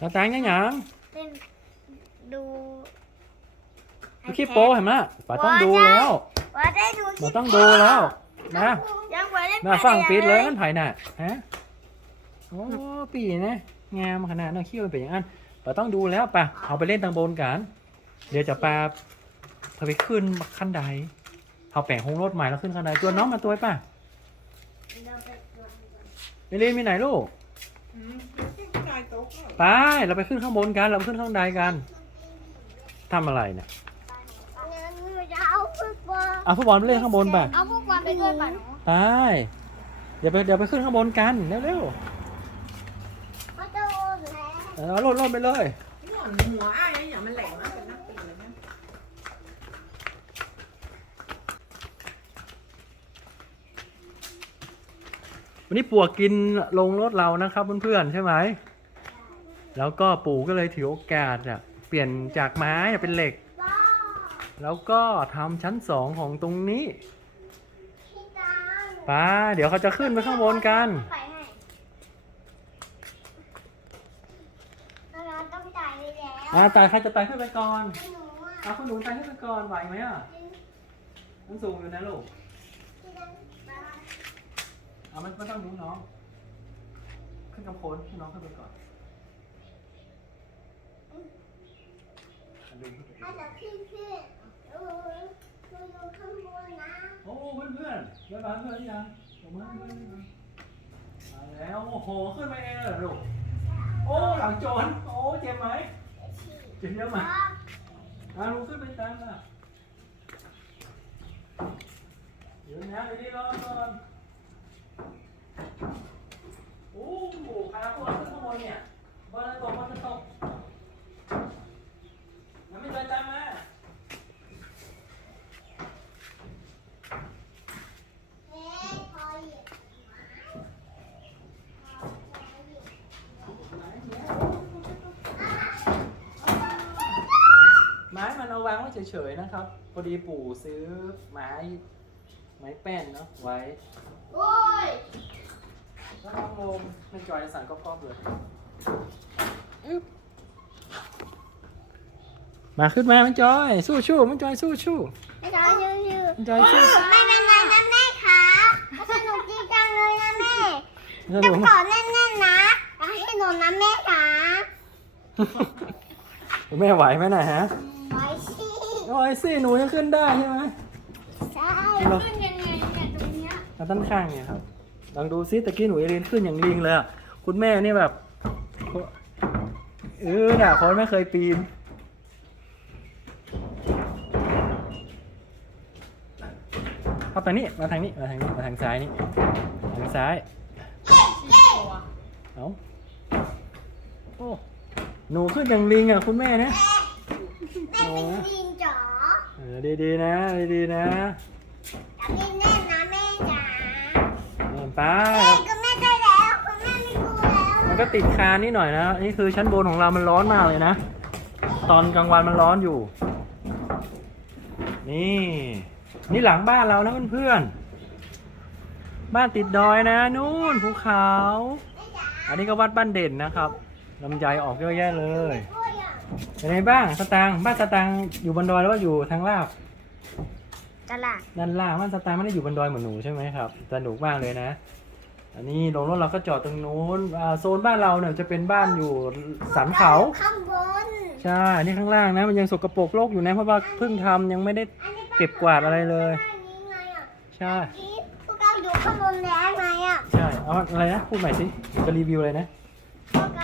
ตาแตงยังหยังเล่นดูดูคลิปโป้เห็นไหมป้าต้องดูแล้วว่าได้ดูคลิป้าปต้องดูแล้วนะยังไว้เล่นน่าฟังปิดเลยมันไผ่น่ะฮะโอ้ปีนะงามขนาดนั้นขี้มันเป็นอย่างนั้นป้าต้องดูแล้วป่ะเอาไปเล่นตังบนกัน เดี๋ยวจะปาพาไปขึ้นขั้นใดเอาแปลงโฮงรถใหม่แล้วขึ้นขั้นใดตัวน้องมาตัวป่ะเอลีนมีไหนลูกอืมขึ้นกายโต๊ะเหรอ ไปเราไปขึ้นข้างบนกัน เราไปขึ้นข้างใดกันทำอะไรเนี่ยหนูจะเอาฟุตบอลเอาฟุตบอลไปเล่นข้างบนป่ะเอาฟุตบอลไปด้วยป่ะหนูไปเดี๋ยวไปเดี๋ยวไปขึ้นข้างบนกันเร็วเขาจะโอนแล้วๆเอาลดลดไปเลยหล่อนหัวอ้ายไอ้อย่างมันแหลมมากเป็นนักปีเลยนะวันนี้ปวกกินลงรถเรานะครับเพื่อนๆใช่ไหม แล้วก็ปู่ก็เลยถือโอกาสอะเปลี่ยนจากไม้เป็นเหล็กบ้าแล้วก็ทำชั้นสองของตรงนี้พี่ตังไปเดี๋ยวเขาจะขึ้นไปข้างบนกัน ไปให้เราต้องจ่ายไปแล้วอ่าตายใครจะตายขึ้นไปก่อนหนูอะเอาคุณหนูตายขึ้นไปก่อนไหวไหมอะมันสูงอยู่นะลูกพี่ตังบ้าเอามันไม่ต้องหนูน้อง ขึ้นกับโคนให้น้องขึ้นไปก่อน ดึงขึ้นไปถ้าจะขึ้นขึ้นเออคือลงข้างบนนะโอ้เพื่อนเพื่อนๆได้บ้านเพื่อนหรือยังผมมาเพื่อนหรือยังมาแล้วโอ้โหขึ้นไปเองเลยเหรอลูกโอ้หลังโจรโอ้เจ็บไหมเจ็บเยอะไหมอะลูกขึ้นไปตามมาเดี๋ยวนะเดี๋ยวนี้รอก่อนโอ้โหใครเอาตัวขึ้นข้างบนเนี่ยบอลจะตกบอลจะตกยังไม่เคยตามมา เอ๊ะพอเหยียบไม้พอเหยียบ ไม้มันเอาวางไว้เฉยๆนะครับพอดีปู่ซื้อไม้ไม้แป้นเนาะไว้โอ้ยแล้วลองลงเป็นจอยสั่นก๊อบๆเลยมาขึ้นมามันจอย สู้ชู้มันจอยสู้ชู้ไม่ต้องยืดยืดมันจอยสู้ไม่เป็นไรนะแม่คะสนุกจริงจังเลยนะแม่สต้นุอกงไหมกอดแน่นๆนะอย่าให้หนูนะแม่คะแม่ไหวไหมน่ะฮะไว้สิ โอ้ยสิหนูยังขึ้นได้ใช่ไหมใช่เราขึ้นยังไงเนี่ยตรงเนี้ยทางด้านข้างเนี่ยครับ ลองดูซิตะกี้หนูเอรินขึ้นอย่างลิงเลยอะคุณแม่นี่แบบเออน่ะคนไม่เคยปีน เข้าทางนี้มาทางนี้มาทางนี้มาทางซ้ายนี่ทางซ้ายเอาโอ้หนูขึ้นอย่างลิงอะคุณแม่นะแม่เป็นลิงจ๋อ เออดีๆนะดีๆนะจับลิงแน่นนะแม่จ๋าเดินไปแม่ก็แม่ได้แล้วคุณแม่ไม่กลัวแล้วมันก็ติดคานนิดหน่อยนะนี่คือชั้นบนของเรามันร้อนมากเลยนะ ตอนกลางวันมันร้อนอยู่ นี่ นี่หลังบ้านเรานะเพื่อนๆบ้านติดดอยนะนู่นภูเขา แม่จ๋าอันนี้ก็วัดบ้านเด่นนะครับลำไยออกเยอะแยะเลยกลัวอะ เป็นไงบ้างสตางค์บ้านสตางค์อยู่บนดอยหรือว่าอยู่ทางลาบตลาดด้านล่างบ้านสตางค์ไม่ได้อยู่บนดอยเหมือนหนูใช่ไหมครับสนุกมากเลยนะ อันนี้ลงรถเราก็จอดตรงนู้นอ่าโซนบ้านเราเนี่ยจะเป็นบ้านอยู่สันเขา ข้างบน ใช่อันนี่ข้างล่างนะ มันยังสกปรกโลกอยู่นะเพราะว่าเพิ่งทำยังไม่ได้ อันนี้เก็บกวาดอะไรเลยบ้านนี้ไงอะใช่ ที่พวกเราอยู่ข้างบนแล้วไงอะใช่ เอาอะไรนะ พูดใหม่สิจะรีวิวเลยนะ พวกเรา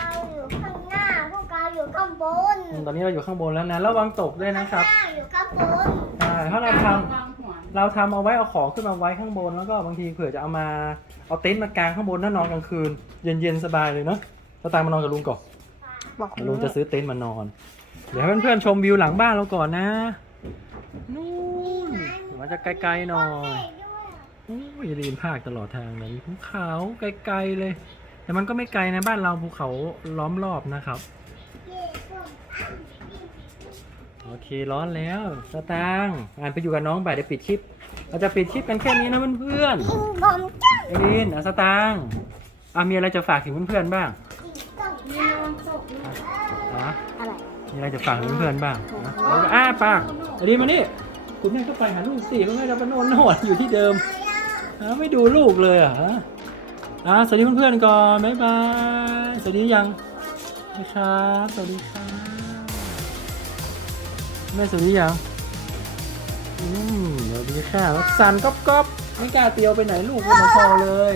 อยู่ข้างบนอืมตอนนี้เราอยู่ข้างบนแล้วนะ ระวังตกด้วยนะครับข้างหน้าอยู่ข้างบนใช่ถ้าเราทำ วางหัวเราทำเอาไว้เอาของขึ้นมาไว้ข้างบนแล้วก็บางทีเผื่อจะเอามาเอาเต็นท์มากางข้างบนน่านอนกลางคืน เย็นๆสบายเลยเนาะสตางค์มานอนกับลุงก่อนบอกเดี๋ยวลุงจะซื้อเต็นท์มานอน เดี๋ยวให้เพื่อนๆชมวิวหลังบ้านเราก่อนนะนู่นมันจะไกลๆหน่อยโอ้ยได้ยินภาคตลอดทางเลยมีภูเขาไกลๆเลย แต่มันก็ไม่ไกลนะบ้านเราภูเขาล้อมรอบนะครับ โอเคร้อนแล้ว สตางค์อ่านไปอยู่กับน้องบ่ายเดี๋ยวปิดคลิป เราจะปิดคลิปกันแค่นี้นะเพื่อนยิงบอมจ้าๆเอลินอะสตางค์อะมีอะไรจะฝากถึงเพื่อนๆบ้างต้องมีนมตกนะนะอะไรมีอะไรจะฝากถึงเพื่อนๆบ้างนะแล้วก็อ้าปากไอ้ดีมานี่คุณแม่เข้าไปหาลูกสิคุณแม่จะไปโน่นโน่นอยู่ที่เดิมฮะไม่ดูลูกเลยเหรอะอะสวัสดีเพื่อนๆก่อนบ๊ายบายสวัสดียังสวัสดีครับสวัสดีครับ แม่สวัสดียังอืมสวัสดีค่ะแล้วสันก๊อบก๊อบไม่กล้าเตียวไปไหนลูกไม่พอเลย